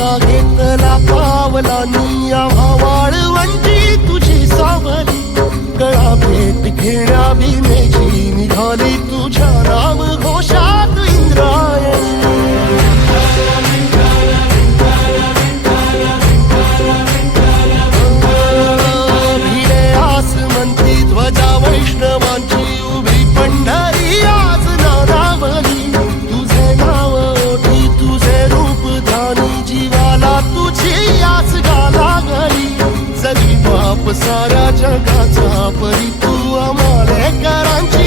माझा घेतला पावलांनी आम्हा वाळवंटी तुझी सावली गळा भेट घेण्या भीमेची निघाली तुझ्या नाम घोषात इंद्रायणी भिडे आसमंती ध्वजा वैष्णवांची उभी पंढरी आज नानावली तुझे नाव ओठी तुझे रूप ध्यानी जीवाला तुझी आस गाला गली जरी बाप साऱ्या जगाचा परी तू आम्हाले करांची